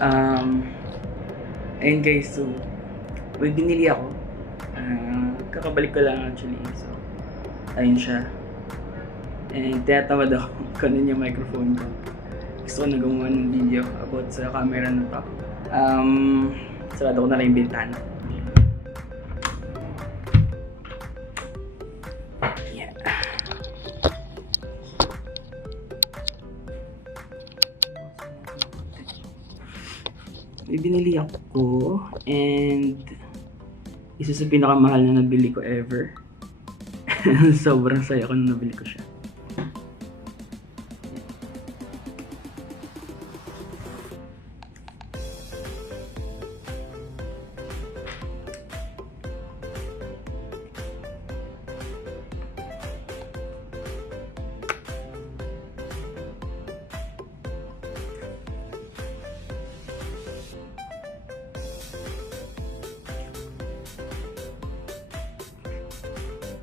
Um, Ayun guys, so may binili ako. Kakabalik ko lang actually. So, ayun siya. And tinatamad ako kung ano yung microphone ko. Gusto ko na gumawa ng video about sa camera na to. Sarado ko na lang yung bintana. Yeah. May binili ako and isa sa pinakamahal na nabili ko ever. Sobrang saya ko na nabili ko siya.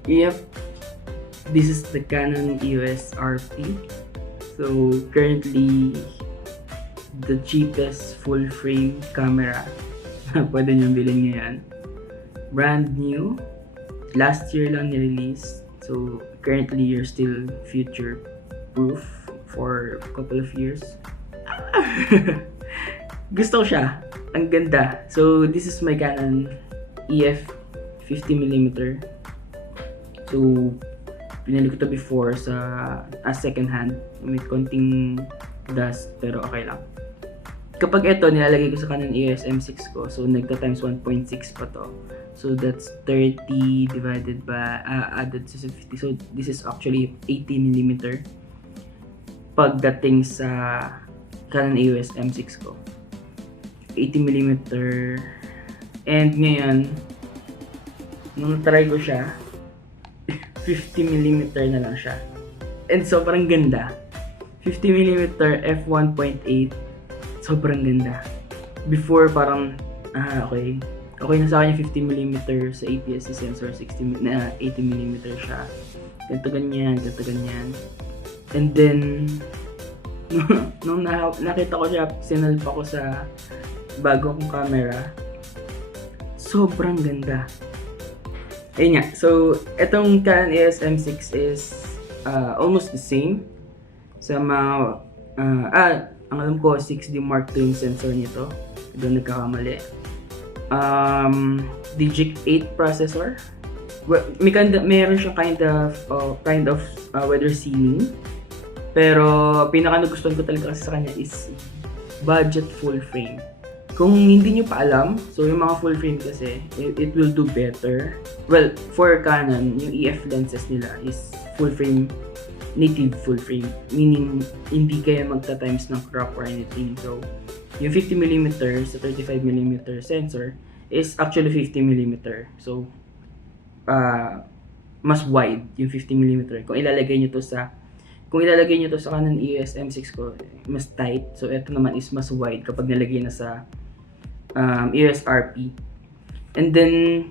Yep, this is the Canon EOS RP. So currently, the cheapest full frame camera na pwede nyo bilhin ngayon. Brand new, last year lang nirelease. So currently, you're still future proof for a couple of years. Gusto ko siya, ang ganda. So this is my Canon EF 50mm. So, pinili ko to before sa second hand. May konting dust, pero okay lang. Kapag ito, nilalagay ko sa Canon EOS M6 ko. So, nagta times 1.6 pa to. So, that's 30 divided by, added sa 50. So, this is actually 80mm. Pagdating sa Canon EOS M6 ko. 80mm. And ngayon, nung try ko siya, 50mm na lang siya. And sobrang ganda. 50mm f1.8. Sobrang ganda. Before parang, okay. Okay na sa akin yung 50mm sa APS-C sensor, 80mm siya. Ganto ganyan. And then, nung nakita ko siya, sinalpa ko sa bago kong camera. Sobrang ganda. Ayun nga, so itong Canon EOS M6 is almost the same sa mga, ang alam ko 6D Mark II yung sensor nito, doon nagkakamali. Digic 8 processor, meron siyang kind of weather sealing, pero pinaka nagustuhan ko talaga kasi sa kanya is budget full frame. Kung hindi nyo pa alam, so yung mga full frame kasi, it will do better. Well, for Canon, yung EF lenses nila is full frame, native full frame. Meaning, hindi kayo magta-times ng crop or anything. So, yung 50mm sa 35mm sensor is actually 50mm. So, mas wide yung 50mm. Kung ilalagay nyo to sa Canon EOS M6 ko, mas tight. So, ito naman is mas wide kapag nilagay na sa EOS RP. And then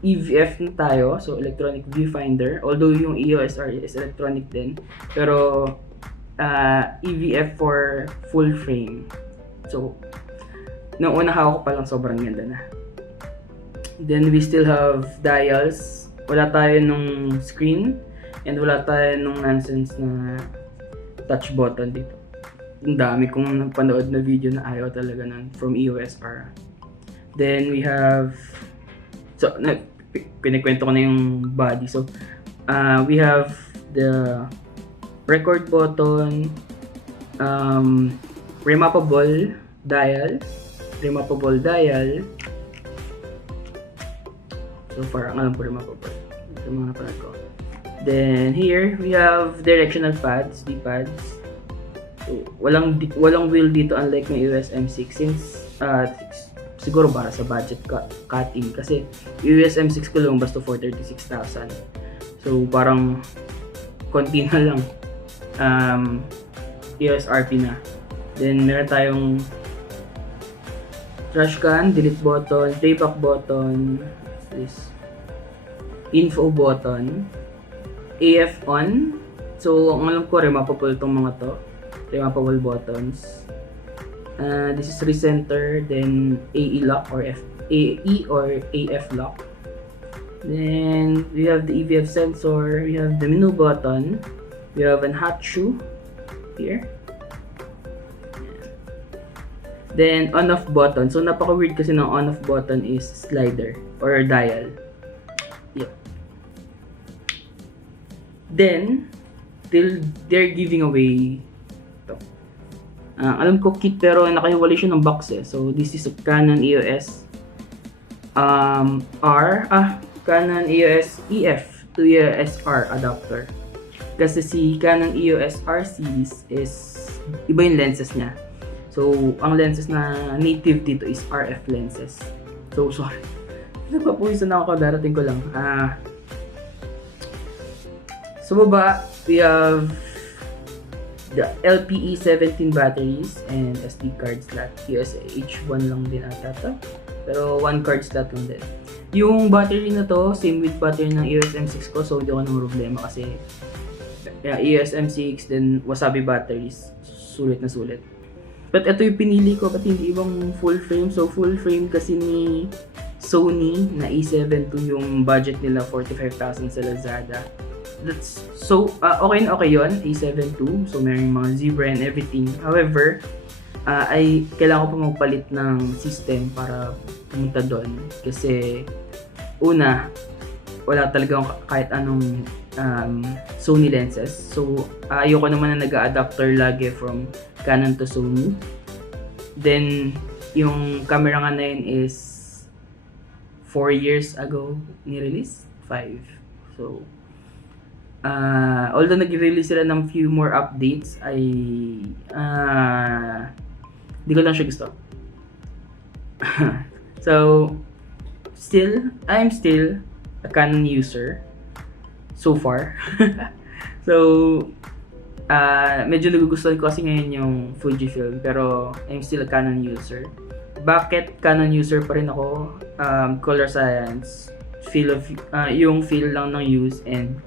EVF na tayo, so electronic viewfinder, although yung EOS RP is electronic din, pero EVF for full frame. So nung una hawak ko pa lang sobrang ganda na. Then we still have dials. Wala tayo nung screen and wala tayo nung nonsense na touch button dito. Ang dami kong napanood na video na ayaw talaga nun from EOS R. Then we have, so pinikwento ko na yung body. So we have the record button, remappable dial. So far ang alam ko remappable. Ito mga napanood ko. Then here we have directional pads, D-pads. So, walang wheel dito unlike ng EOS M6 since siguro para sa budget cutting kasi EOS M6 ko lang basta 436,000. So parang konti na lang EOS RP na. Then meron tayong trash can, delete button, playback button, this info button, AF on. So ang alam ko remappable tong mga to. Remappable buttons. This is recenter, then AE lock or AE or AF lock. Then we have the EVF sensor, we have the menu button, we have an hot shoe here. Then on-off button. So napaka-weird kasi ng on-off button is slider or dial. Yep. Then they're giving away ito. Alam ko kit pero nakahiwalay siya ng box eh. So this is a Canon EOS Canon EOS EF to EOS R adapter. Kasi si Canon EOS R series is iba yung lenses niya. So, ang lenses na native dito is RF lenses. So, sorry. Nagpapuwisan ako, darating ko lang. Sa baba, we have the LPE 17 batteries and SD card slot. USB H1 lang din ata to. Pero 1 card slot lang din. Yung battery na to, same with battery ng EOS M6 ko, so hindi ako ng problema kasi EOS M6 then Wasabi batteries, sulit na sulit. But ito yung pinili ko, pati hindi ibang full frame. So full frame kasi ni Sony na A7 II yung budget nila, 45,000 sa Lazada. That's so okay na okay yun, A7 II. So meron yung mga zebra and everything. However, ay kailangan ko pa magpalit ng system para pumunta doon kasi una, wala talagang kahit anong Sony lenses. So ayoko naman na nag-adapter lagi from Canon to Sony. Then yung camera nga na yun is 4 years ago ni-release, 5. So although nag-release sila ng few more updates ay di ko lang siya gusto. So I'm still a Canon user so far. So medyo nagugustuhan ko kasi ngayon yung Fujifilm, pero I'm still a Canon user. Bakit Canon user pa rin ako? Color science, yung feel lang ng use, and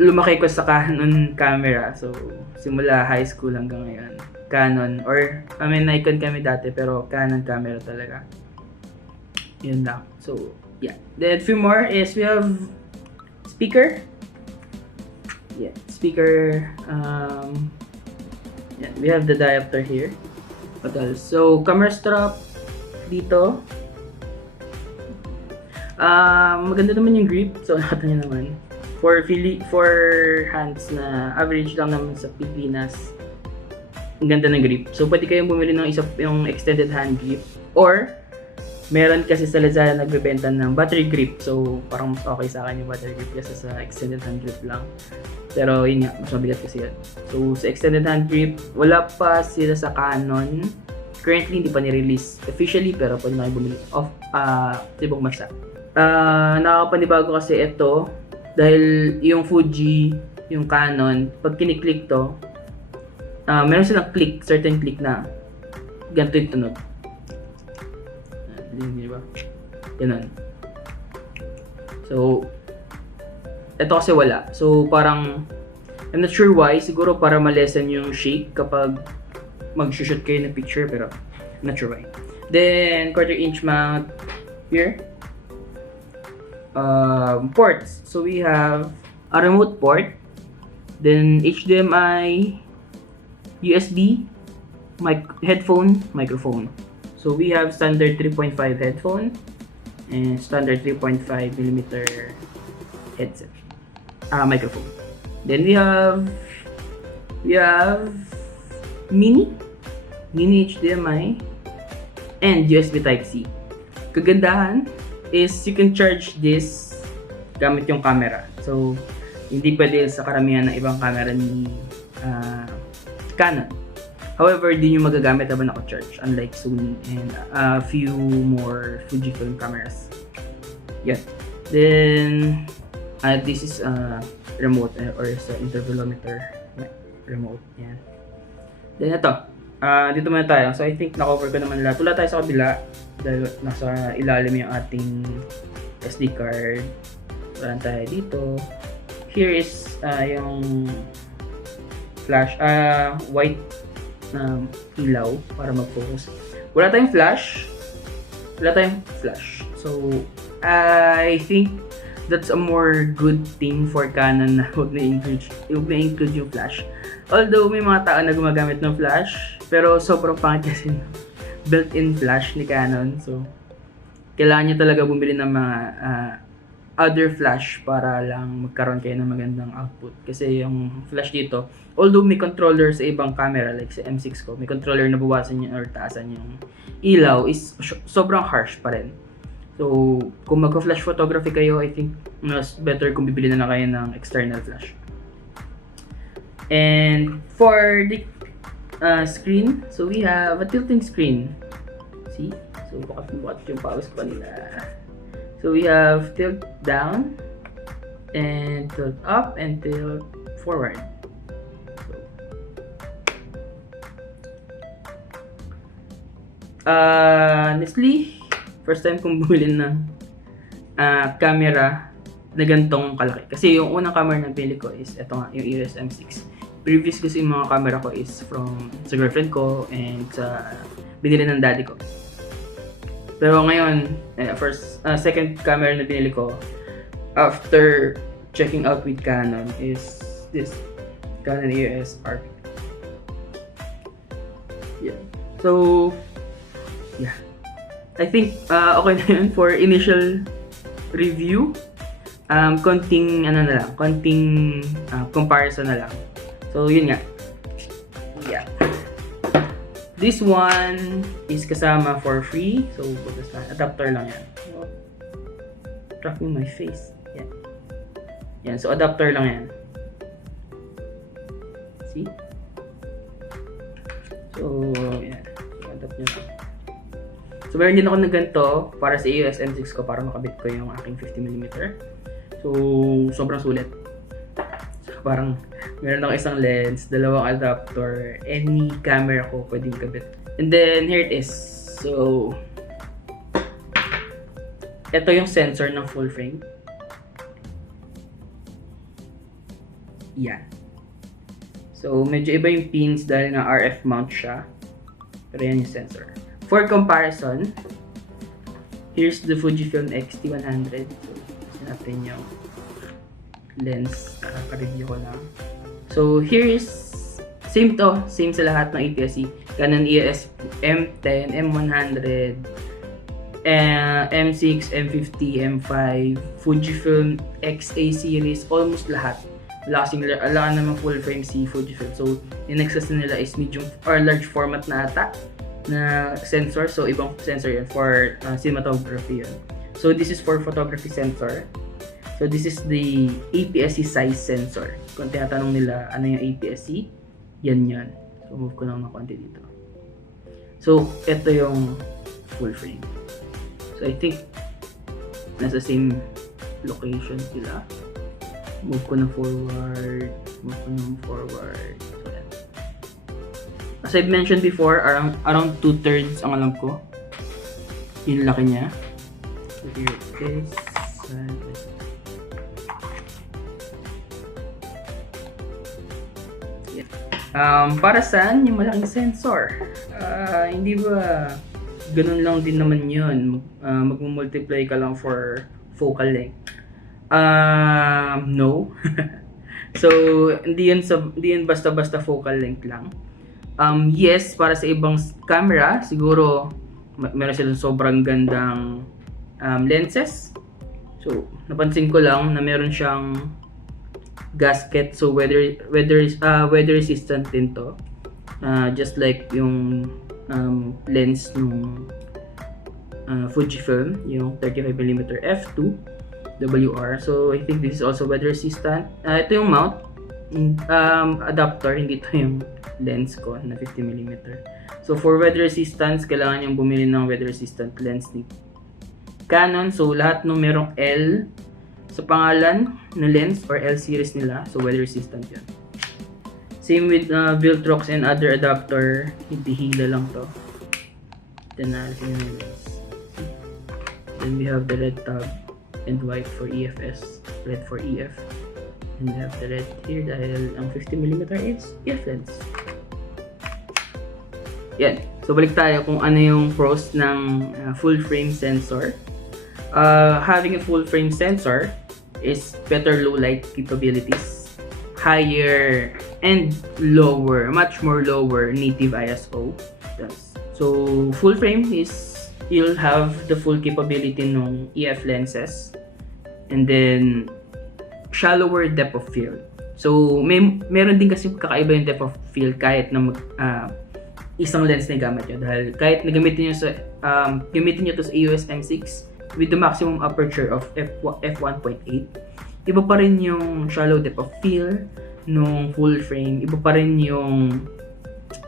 lumaki ko sa Canon camera. So simula high school hanggang ngayon, Canon, or Nikon kami dati pero Canon camera talaga. Yun lang. So yeah. Then few more is we have speaker. Yeah, speaker. Yeah, we have the diopter here. What else? So camera strap dito. Maganda naman yung grip. So nakita niyo naman. For hands na average lang naman sa Pilipinas, ang ganda ng grip. So pwede kayong bumili ng yung extended hand grip, or meron kasi sa Lazada nagbebenta ng battery grip. So parang mas okay sa akin yung battery grip kasi sa extended hand grip lang. Pero yun nga, mas mabigat kasi yun. So sa extended hand grip, wala pa sila sa Canon. Currently hindi pa ni-release officially, pero pwede na kayo bumili sa ibang bansa. Nakakapanibago kasi ito dahil yung Fuji, yung Canon, pag kiniklik to, meron silang certain click na ganito yung tunog. Hindi ba? Ganun. So ito kasi wala. So parang I'm not sure why, siguro para ma-lessen yung shake kapag mag-shoot kayo ng picture, pero I'm not sure why. Then 1/4 inch mount here. Ports. So we have a remote port, then HDMI, USB, headphone, microphone. So we have standard 3.5 headphone and standard 3.5mm headset, microphone. Then we have mini HDMI and USB Type-C. Kagandahan is you can charge this gamit yung camera. So hindi pwede sa karamihan ng ibang camera ni Canon. However, di nyo magagamit habang naka-charge, unlike Sony and a few more Fujifilm cameras. Yeah. Then this is remote or sa intervalometer remote. Yan. Then ito, dito muna tayo. So I think na-cover ko naman lahat. Wala tayo sa kabila dahil nasa ilalim yung ating SD card. Wala tayo dito. Here is yung flash, white ilaw para mag-focus. Wala tayong flash. So, I think that's a more good thing for Canon na huwag na-include yung flash. Although may mga tao na gumagamit ng flash, pero sobrang pangit kasi built-in flash ni Canon. So, kailangan nyo talaga bumili ng mga other flash para lang magkaroon kayo ng magandang output. Kasi yung flash dito, although may controller sa ibang camera, like sa M6 ko, may controller na bawasan yun or taasan yung ilaw, is sobrang harsh pa rin. So, kung magka-flash photography kayo, I think mas better kung bibili na lang kayo ng external flash. And for the screen, so we have a tilting screen. See? So, bukat yung pause ko kanina. So, we have tilt down, and tilt up, and tilt forward. So, honestly, first time kong bumili ng camera na gantong kalaki. Kasi yung unang camera na pinili ko is ito nga, yung EOS M6. Previous kasi yung mga camera ko is sa girlfriend ko and sa binili ng daddy ko. Pero ngayon, second camera na binili ko after checking out with Canon is this Canon EOS RP. Yeah. So, yeah. I think okay na yun for initial review. Konting comparison na lang. So, yun nga. Yeah. This one is kasama for free. So, adapter lang yan. Tracking my face. Yan. Yan. So, adapter lang yan. See? So, yan. Adapt nyo lang. So, meron din ako na ganito para sa EOS M6 ko para makabit ko yung aking 50mm. So, sobrang sulit. So, parang meron ako isang lens, dalawang adapter, any camera ko pwedeng kabit. And then, here it is. So, ito yung sensor ng full frame. Yan. So, medyo iba yung pins dahil na RF mount siya. Pero yan yung sensor. For comparison, here's the Fujifilm X-T100. So, natin yung lens. Ka-review ko lang. So, here is same sa lahat ng APS-C. Canon EOS M10, M100, M6, M50, M5, Fujifilm XA series, almost lahat. Wala naman full frame si Fujifilm. So, yung access nila is medium or large format na ata na sensor. So, ibang sensor yun for cinematography yun. So, this is for photography sensor. So, this is the APS-C size sensor. Kung tinatanong nila ano yung APS-C, yan yan. So, move ko lang ng konti dito. So, ito yung full frame. So, I think nasa same location sila. Move ko na forward. So, yan. As I've mentioned before, around 2/3 ang alam ko. Yung laki niya. So, here it is. Para saan yung malaking sensor? Hindi ba ganun lang din naman yun? Mag-multiply ka lang for focal length. No. So, hindi yun basta-basta focal length lang. Yes, para sa ibang camera, siguro meron silang sobrang gandang lenses. So, napansin ko lang na meron siyang gasket, so weather resistant din to, just like yung lens ng Fujifilm, yung 35mm f2 WR. So I think this is also weather resistant. Ito yung mount adapter, hindi ito yung lens ko na 50mm. So for weather resistance, kailangan yung bumili ng weather resistant lens ni Canon. So lahat ng merong L sa pangalan ng lens or L series nila, so weather resistant yun. Same with Viltrox and other adapter, hindi hila lang to. Then we have the red tab and white for EFS, red for EF. And we have the red here dahil ang 50mm is EF lens. yan. So, balik tayo kung ano yung pros ng full frame sensor. Having a full frame sensor is better low light capabilities, higher and lower, much more lower native ISO. So, full frame is you'll have the full capability ng EF lenses, and then shallower depth of field. So, meron din kasi kakaiba yung depth of field kahit na isang lens na gamit nyo. Dahil kahit na gamitin nyo to sa EOS M6 with the maximum aperture of f1.8, iba pa rin yung shallow depth of field nung full frame. Iba pa rin yung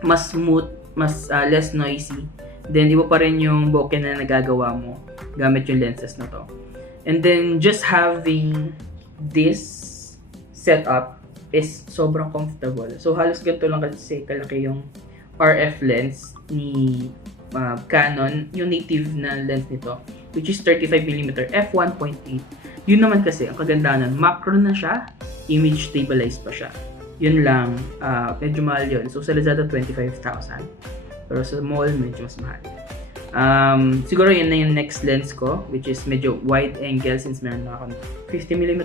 mas smooth, mas less noisy. Then, iba pa rin yung bokeh na nagagawa mo gamit yung lenses na to. And then, just having this setup is sobrang comfortable. So, halos ganito lang kasi kalaki yung RF lens ni Canon, yung native na lens nito, which is 35mm f1.8. Yun naman kasi, ang kagandahan, macro na siya, image stabilized pa siya. Yun lang, medyo mahal yun. So, sa Lazada, 25,000. Pero sa mall, medyo mas mahal. Siguro yun na yung next lens ko, which is medyo wide angle since meron na akong 50mm.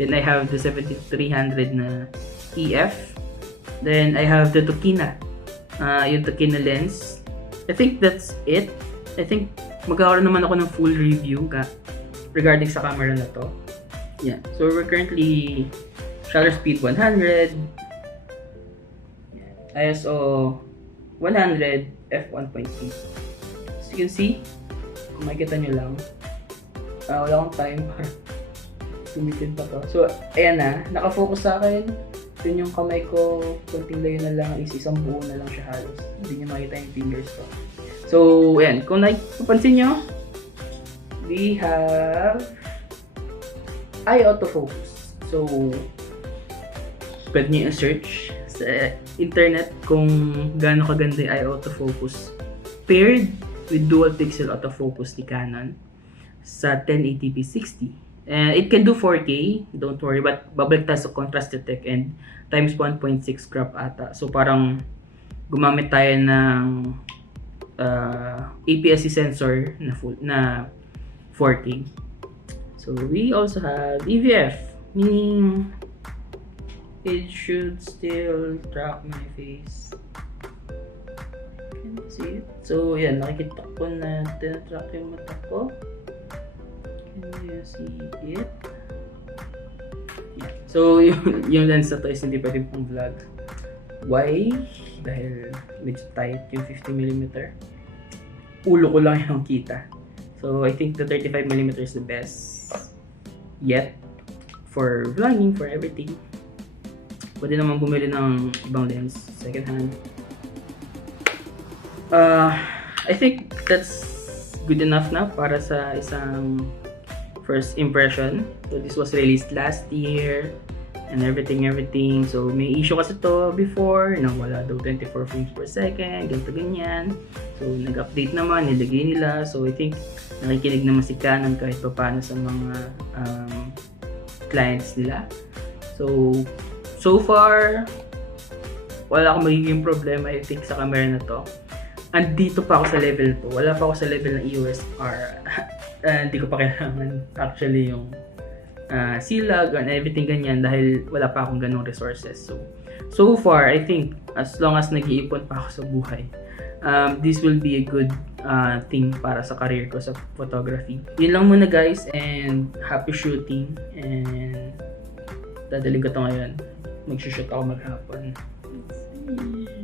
Then I have the 7300 na EF. Then I have the Tokina. Yung Tokina lens. I think that's it. I think magkakaroon naman ako ng full review regarding sa camera na to. Yeah. So we're currently shutter speed 100. ISO 100 f1.8. As you can see, kung makikita nyo lang, wala akong time para tumitin pa to. So, ayan na, nakafocus sa akin. Yun yung kamay ko, konting layo na lang, isang buo na lang siya halos. Hindi nyo makita yung fingers ko. So, ayan, kung napapansin nyo, we have eye autofocus. So, pwede nyo i-search sa internet kung gaano kaganda yung eye autofocus paired with dual pixel autofocus ni Canon sa 1080p 60. And it can do 4K, don't worry, but babalik tayo sa contrast detect and times 1.6 crop ata. So parang gumamit tayo ng APS-C sensor na 4K. So we also have EVF, meaning it should still track my face. Can you see it? So yan, nakikita ko na tinatrack yung mata ko. Can you see it? Yeah. So, yung lens na to is hindi pwede pong vlog. Why? Dahil medyo tight yung 50mm. Ulo ko lang yung kita. So, I think the 35mm is the best yet for vlogging, for everything. Pwede naman bumili ng ibang lens, second hand. I think that's good enough na para sa isang first impression. So this was released last year and everything. So may issue kasi to before na wala daw 24 frames per second, ganito ganyan. So nag-update naman, nilagay nila. So I think nakikinig naman si Canon kahit pa paano sa mga clients nila. So far wala akong magiging problema I think sa camera na to. Andito pa ako sa level 2. Wala pa ako sa level ng EOS R. Hindi ko pa kailangan actually yung C-Log and everything ganyan dahil wala pa akong ganong resources. So far, I think as long as nag-iipon pa ako sa buhay, this will be a good thing para sa career ko sa photography. Yun lang muna guys, and happy shooting, and dadaling ko to ngayon. Mag-shoot ako maghapon. Let's see.